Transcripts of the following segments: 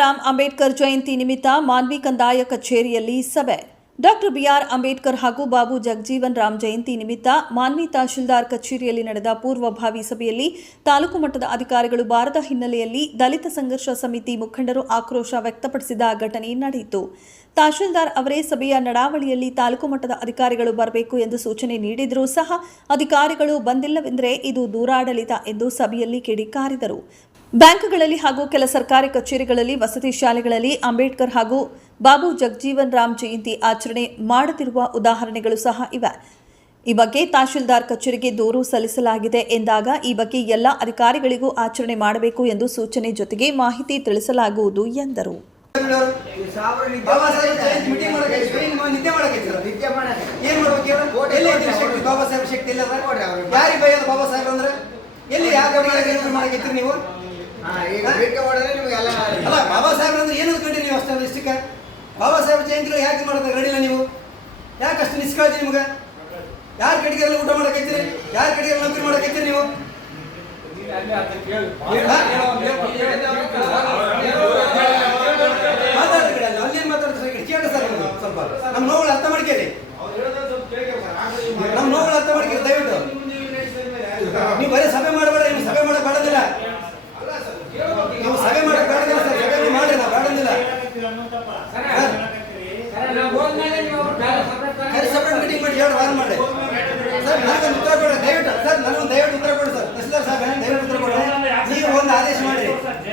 ಭೀಮರಾವ್ ಅಂಬೇಡ್ಕರ್ ಜಯಂತಿ ನಿಮಿತ್ತ ಮಾನ್ವಿ ಕಂದಾಯ ಕಚೇರಿಯಲ್ಲಿ ಸಭೆ. ಡಾಕ್ಟರ್ ಬಿಆರ್ ಅಂಬೇಡ್ಕರ್ ಹಾಗೂ ಬಾಬು ಜಗಜೀವನ್ ರಾಮ್ ಜಯಂತಿ ನಿಮಿತ್ತ ಮಾನ್ವಿ ತಹಶೀಲ್ದಾರ್ ಕಚೇರಿಯಲ್ಲಿ ನಡೆದ ಪೂರ್ವಭಾವಿ ಸಭೆಯಲ್ಲಿ ತಾಲೂಕು ಮಟ್ಟದ ಅಧಿಕಾರಿಗಳು ಬಾರದ ಹಿನ್ನೆಲೆಯಲ್ಲಿ ದಲಿತ ಸಂಘರ್ಷ ಸಮಿತಿ ಮುಖಂಡರು ಆಕ್ರೋಶ ವ್ಯಕ್ತಪಡಿಸಿದ ಘಟನೆ ನಡೆಯಿತು. ತಹಶೀಲ್ದಾರ್ ಅವರೇ ಸಭೆಯ ನಡಾವಳಿಯಲ್ಲಿ ತಾಲೂಕು ಮಟ್ಟದ ಅಧಿಕಾರಿಗಳು ಬರಬೇಕು ಎಂದು ಸೂಚನೆ ನೀಡಿದರೂ ಸಹ ಅಧಿಕಾರಿಗಳು ಬಂದಿಲ್ಲವೆಂದರೆ ಇದು ದೂರಾಡಳಿತ ಎಂದು ಸಭೆಯಲ್ಲಿ ಕಿಡಿಕಾರಿದರು. ಬ್ಯಾಂಕ್ಗಳಲ್ಲಿ ಹಾಗೂ ಕೆಲ ಸರ್ಕಾರಿ ಕಚೇರಿಗಳಲ್ಲಿ, ವಸತಿ ಶಾಲೆಗಳಲ್ಲಿ ಅಂಬೇಡ್ಕರ್ ಹಾಗೂ ಬಾಬು ಜಗಜೀವನ್ ರಾಮ್ ಜಯಂತಿ ಆಚರಣೆ ಮಾಡುತ್ತಿರುವ ಉದಾಹರಣೆಗಳು ಸಹ ಇವೆ. ಈ ಬಗ್ಗೆ ತಹಶೀಲ್ದಾರ್ ಕಚೇರಿಗೆ ದೂರು ಸಲ್ಲಿಸಲಾಗಿದೆ ಎಂದಾಗ ಈ ಬಗ್ಗೆ ಎಲ್ಲ ಅಧಿಕಾರಿಗಳಿಗೂ ಆಚರಣೆ ಮಾಡಬೇಕು ಎಂದು ಸೂಚನೆ ಜೊತೆಗೆ ಮಾಹಿತಿ ತಿಳಿಸಲಾಗುವುದು ಎಂದರು. ಬಾಬಾ ಸಾಹೇಬ್ ಅಂದ್ರೆ ಏನು ಅನ್ಕೊಂಡ್ರಿ ನೀವು? ಅಷ್ಟು ಇಷ್ಟಕ್ಕೆ ಬಾಬಾ ಸಾಹೇಬ್ ಜಯಂತಿಗಳು ಯಾಕೆ ಮಾಡೋದು ರೆಡಿಲ್ಲ ನೀವು? ಯಾಕೆ ಅಷ್ಟು ನಿಷ್ಕಾಳಜಿ ನಿಮ್ಗೆ? ಯಾರ ಕಡೆಗೆಲ್ಲ ಊಟ ಮಾಡಕೈತೀರಿ? ಯಾರ ಕಡೆಗೆಲ್ಲ ನೌಕರಿ ಮಾಡಕೈತೀರಿ ನೀವು? ಮಾತಾಡ್ತೀರಿ ಅಲ್ಲೇನು ಮಾತಾಡ್ತೀರಿ? ಕೇಳಿ ಸರ್, ಸ್ವಲ್ಪ ನಮ್ಮ ನೋವುಗಳು ಅರ್ಥ ಮಾಡ್ಕೇರಿ. ನಮ್ಮ ನೋವುಗಳು ಅರ್ಥ ಮಾಡ್ಕೇರಿ ದಯವಿಟ್ಟು. ನೀವು ಬರೀ ಸಭೆ ಮಾಡಬೇಡ, ನೀವು ಸಭೆ ಮಾಡಕ್ ಮಾಡೋದಿಲ್ಲ. ನೀವು ಸಭೆ ಮಾಡಕ್ ಬೇಡದಿಲ್ಲ ಸರ್, ಸಭೆ ಮಾಡಿ ನಾವು ಬೇಡದಿಲ್ಲ. ಸಪರೇಟ್ ಮೀಟಿಂಗ್ ಮಾಡಿ 2 ವಾರ ಮಾಡಿ ಸರ್. ನನಗೊಂದು ಉತ್ತರ ಕೊಡಿ ದಯವಿಟ್ಟು ಸರ್, ನನಗೊಂದು ದಯವಿಟ್ಟು ಉತ್ತರ ಕೊಡಿ ಸರ್. ತಹಶೀಲ್ದಾರ್ ಸಾಹೇಬ್ ದಯವಿಟ್ಟು ಉತ್ತರ ಕೊಡಿ. ನೀವು ಒಂದು ಆದೇಶ ಮಾಡಿ,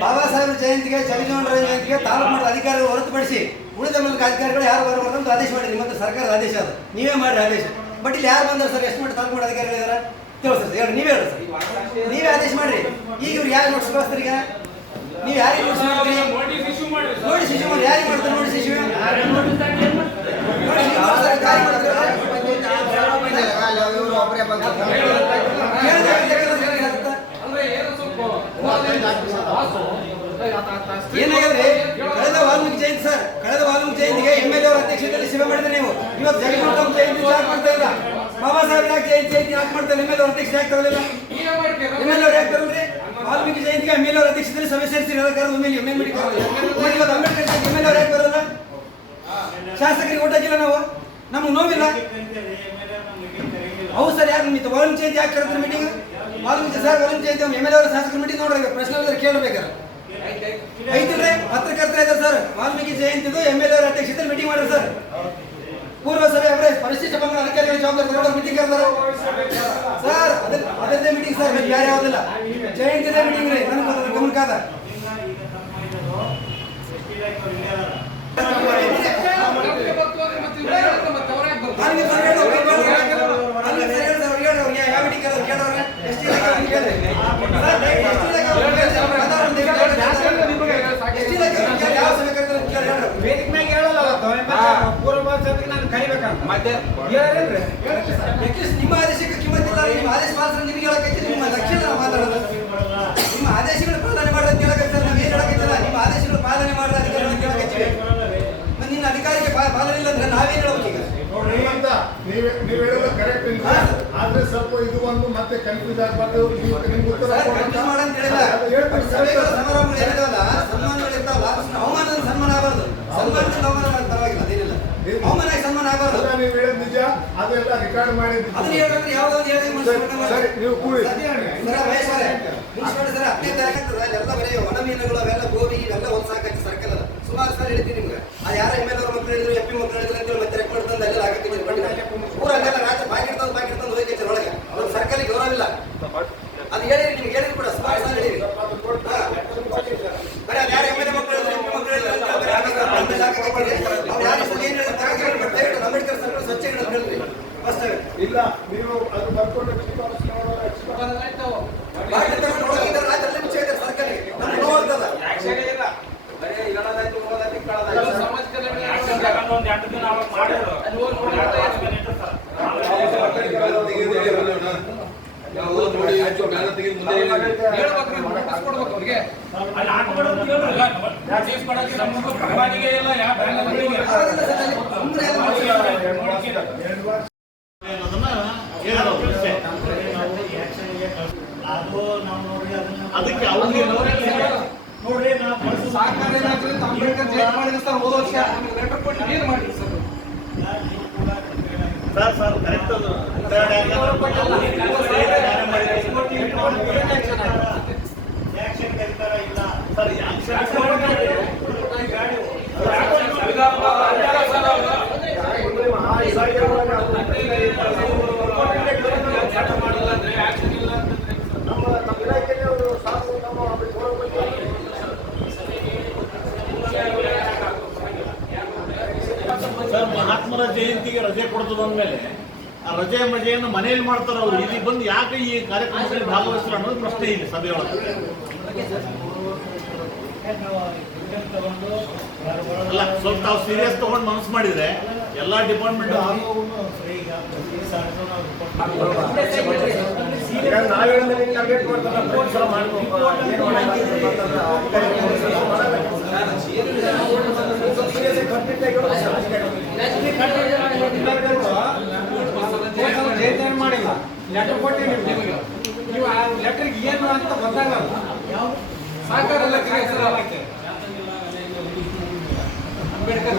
ಬಾಬಾ ಸಾಹೇಬ್ ಜಯಂತಿಗೆ, ಜಗಜೀವನ್ ರಾಮ್ ಜಯಂತಿಗೆ ತಾಲೂಕು ಮಟ್ಟದ ಅಧಿಕಾರಿಗಳು ಹೊರತುಪಡಿಸಿ ಉಳಿದ ಮೂಲಕ ಅಧಿಕಾರಿಗಳು ಯಾರು ಬರಬಾರ್ದು ಅಂತ ಆದೇಶ ಮಾಡಿ. ನಿಮ್ಮಂತ ಸರ್ಕಾರದ ಆದೇಶ ಅದು, ನೀವೇ ಮಾಡಿ ಆದೇಶ. ಬಟ್ ಇಲ್ಲಿ ಯಾರು ಬಂದ್ರೆ ಸರ್, ಎಷ್ಟು ಮಟ್ಟ ತಾಲೂಕು ಮಟ್ಟದ ಅಧಿಕಾರಿಗಳಿದ್ದಾರೆ ತಿಳಿಸ್ರಿ ಹೇಳಿ, ನೀವೇ ಹೇಳಿ ಸರ್, ನೀವೇ ಆದೇಶ ಮಾಡ್ರಿ. ಈಗ ಇವ್ರು ಯಾರು ನೋಟಿಸ್ ಕಳಿಸ್ತಾರೆ? ಈಗ ನೀವು ಯಾರಿಗೆ ನೋಟಿಸ್ ಮಾಡ್ತೀರಿ? ನೋಟಿಸ್ ಇಶ್ಯೂ ಮಾಡಿ ಯಾರಿಗೆ ಮಾಡ್ತಾರೆ? ನೋಟಿಸ್ ಇಶ್ಯೂ ಏನಾಗಿದೆ? ಕಳೆದ ವಾಲ್ಮೀಕಿ ಜಯಂತಿ ಸರ್, ಕಳೆದ ವಾಲ್ಮೀಕಿ ಜಯಂತಿಗೆ MLA ಅವರ ಅಧ್ಯಕ್ಷತೆಯಲ್ಲಿ ಸಭೆ ಮಾಡಿದ್ರೆ ನೀವು. ಇವತ್ತು ಜಗಜೀವನ್ ರಾಮ್ ಜಯಂತಿ ಯಾಕೆ ಮಾಡ್ತಾ ಇಲ್ಲ? ಬಾಬಾ ಸಾಹೇಬ್ ಜಯಂತಿ ಯಾಕೆ ಮಾಡ್ತಾರೆ? MLA ಅವರ ಅಧ್ಯಕ್ಷತೆ ಯಾಕೆ ತಗೊಳ್ಳಿಲ್ಲ? MLA ಅವ್ರು ಯಾಕೆ ತಗೊಳ್ರಿ? ವಾಲ್ಮೀಕಿ ಜಯಂತಿಗೆ MLA ಅವರ ಅಧ್ಯಕ್ಷತೆಯಲ್ಲಿ ಸಭೆ ಸೇರಿಸಿರಿ. ಇವತ್ತು ಅಂಬೇಡ್ಕರ್ ಜಯಂತಿ MLA ಅವ್ರು ಯಾಕೆ ಬರಲ್ಲ? ಶಾಸಕರಿಗೆ ಓಟ್ ಹಾಕಿಲ್ಲ ನಾವು, ನಮ್ಗೆ ನೋವಿಲ್ಲ. ಹೌದು ಸರ್, ಯಾಕೆ ನಿಂತು ವಾಲ್ಮೀಕಿ ಜಯಂತಿ ಯಾಕೆ ಕರೆದ್ರೆ meeting? Valmiki sir Valmiki Jayanti MLA ಅವರ ಶಾಸಕರ ಮೀಟಿಂಗ್ ನೋಡ್ರಿ, ಪ್ರಶ್ನೆ ಕೇಳಬೇಕಾರೆ ಐತಿಲ್ರಿ? ಪತ್ರಕರ್ತರ ಇದ್ದಾರೆ ಸರ್, ವಾಲ್ಮೀಕಿ ಜಯಂತಿದು MLA ಅವರ ಅಧ್ಯಕ್ಷತೆಯಲ್ಲಿ ಮೀಟಿಂಗ್ ಮಾಡ್ರಿ ಸರ್. ಪೂರ್ವ ಸಭೆ ಅವರೇ ಪರಿಶಿಷ್ಟ ಪಂಗಡ ಅಧಿಕಾರಿಗಳ ಜವಾಬ್ದಾರಿ ಮೀಟಿಂಗ್ ಕರೆದಾರ ಸರ್. ಅದರದ್ದೇ ಮೀಟಿಂಗ್ ಸರ್, ಬೇರೆ ಯಾವುದಿಲ್ಲ. ಜಯಂತಿದೇ ಮೀಟಿಂಗ್ ರೀ, ನನಗೆ ಗಮನಕ್ಕಾದ. ನಿಮ್ಮ ಆದೇಶಕ್ಕೆ ಕಿಮ್ಮತ್ತಿಲ್ಲ. ನಿಮ್ಮ ಆದೇಶ ಮಾತ್ರ ನಿಮಗೆ ಹೇಳಕೈತಿ, ನಿಮ್ಮ ಲಕ್ಷ್ಯ ನಾವು ಮಾತಾಡೋದು. ನಿಮ್ಮ ಆದೇಶಗಳು ಪಾಲನೆ ಮಾಡೋದು ಕೇಳಕೈತಿ. ನಾವು ಏನು ಹೇಳಕೈತಿಲ್ಲ, ನಿಮ್ಮ ಆದೇಶಗಳು ಪಾಲನೆ ಮಾಡೋದು ಅಧಿಕಾರಿಗಳು ಕೇಳಕೈತಿ. ನಿನ್ನ ಅಧಿಕಾರಿಗೆ ಪಾಲನೆ ಇಲ್ಲ ಅಂದ್ರೆ ನಾವೇನು ಹೇಳ್ಬೇಕು? ಈಗ ನೀವು ಹೇಳೋದು ಕರೆಕ್ಟ್, ಆದ್ರೆ ಸ್ವಲ್ಪ ಇದು ಒಂದು ಮತ್ತೆ ಕನ್ಫ್ಯೂಸ್ ಆಗಬಾರ್ದು. ಕನ್ಫ್ಯೂಸ್ ಮಾಡಂತ ಹೇಳಿಲ್ಲ. ಸಭೆಗಳ ಸಮಾರಂಭಗಳು ಏನಿದಾವಲ್ಲ, ಸನ್ಮಾನಗಳಿರ್ತಾವಲ್ಲ, ಅವಮಾನದ ಸನ್ಮಾನ ಆಗಬಾರ್ದು. ಸನ್ಮಾನದಿಂದ ಅವಮಾನ ಪರವಾಗಿಲ್ಲ, ಅದೇನಿಲ್ಲ. ಅವಮಾನ ಸನ್ಮಾನ ಆಗಬಾರ್ದು. ನೀವು ಹೇಳೋದು ನಿಜ, ಅದೆಲ್ಲ ರೆಕಾರ್ಡ್ ಮಾಡಿ ಅದನ್ನ ಹೇಳಿದ್ರೆ ಯಾವ್ದಾದ್ರು ಹೇಳಿ ನೀವು ಕೂಡಿ ಸರ್. 10ನೇ ತಾರೀಕು ಎಲ್ಲ ಬರೀ ಒಣ ಮೀನುಗಳು ಅವೆಲ್ಲ ಗೋಬಿ ಇವೆಲ್ಲ ಒಂದು ಸಾಕೈತಿ ಸರ್ಕಲ್ ಅದ. ಸುಮಾರು ಸಲ ಹೇಳ್ತೀನಿ ನಿಮ್ಗೆ. ಅದು ಯಾರ MLA ಅವ್ರ ಮಕ್ಕಳು ಹೇಳಿದ್ರು, MP ಮಕ್ಕಳು ಹೇಳಿದ್ರು ಅಂತೇಳಿ ಮತ್ತೆ ರೆಕಾರ್ಡ್ ತಂದು ಅಲ್ಲೆಲ್ಲ ಹಾಕೈತಿ. ಊರಲ್ಲೆಲ್ಲ ರಾತ್ರಿ ಪಾಕೆಟ್ ತಂದು ಹೋಗೈತಿ ಒಳಗೆ. ಅವ್ರ ಸರ್ಕಲ್ಗೆ ಗೌರವಿಲ್ಲ. ಅದು ಹೇಳಿರಿ, ನಿಮ್ಗೆ ಹೇಳಿದ್ರು ಕೂಡ ಸುಮಾರು ಸಲ ಹೇಳಿರಿ. ಬರೀ ಅದು ಯಾರ MLA ಮಕ್ಕಳು ಹೇಳಿದ್ರು, MP ಮಕ್ಕಳು ಹೇಳಿದ್ರು ಅಂಬೇಡ್ಕರ್ ಸರ್ಕಲ್ ಸ್ವಚ್ಛ ಹೇಳಿದ್ರಿ ಫಸ್ಟ್ ಇಲ್ಲ. ನೀವು ಅದು ಬರ್ಕೊಂಡು ಅದಕ್ಕೆ ಅವ್ರಿಗೆ ನೋಡ್ರಿ, ನಾ ಅಂಬೇಡ್ಕರ್ ಜಯಂತಿ ಮಾಡಿದ್ರು ಸರ್ ಹೋದ ವರ್ಷ ಲೆಟರ್ ಕೊಟ್ಟು ಏನು ಮಾಡಿದ್ರು ಸರ್ ಸರ್ ಕರೆಕ್ಟ್ ಅದು ಆಕ್ಷನ್ ಕರೀತಾರ ಇಲ್ಲ ಸರ್ ಸರ್ ಮಹಾತ್ಮರ ಜಯಂತಿಗೆ ರಜೆ ಕೊಡ್ತದ ಅಂದಮೇಲೆ ಆ ರಜೆ ಮಜೆಯನ್ನು ಮನೆಯಲ್ಲಿ ಮಾಡ್ತಾರೆ ಅವರು ಇಲ್ಲಿ ಬಂದು ಯಾಕೆ ಈ ಕಾರ್ಯಕ್ರಮದಲ್ಲಿ ಭಾಗವಹಿಸ್ತಾರೆ ಅನ್ನೋದು ಪ್ರಶ್ನೆ ಇದೆ ಸಭೆಯೊಳಗೆ. ಅಲ್ಲ ಸ್ವಲ್ಪ ತಾವು ಸೀರಿಯಸ್ ತಗೊಂಡು ಮನಸ್ಸು ಮಾಡಿದ್ರೆ ಎಲ್ಲ ಡಿಪಾರ್ಟ್ಮೆಂಟ್ ಜಯಂತಿ ಮಾಡಿಲ್ಲ ಲೆಟರ್ ಕೊಟ್ಟಿನಿ ನಿಮಗೆ ನೀವು ಆ ಲೆಟರ್ಗೆ ಏನು ಅಂತ ಗೊತ್ತಾಗಲ್ಲ ಸಾಕಾರ ಅಂಬೇಡ್ಕರ್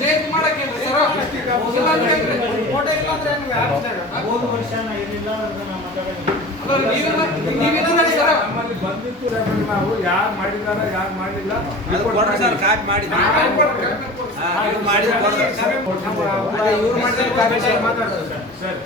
ಜಯಂತಿ ಮಾಡಕ್ಕೆ ಬಂದಿತ್ತು ನಾವು ಯಾರು ಮಾಡಿದಾರ ಯಾರು ಮಾಡಿಲ್ಲ ಮಾತಾಡ್ತಾರೆ ಸರ್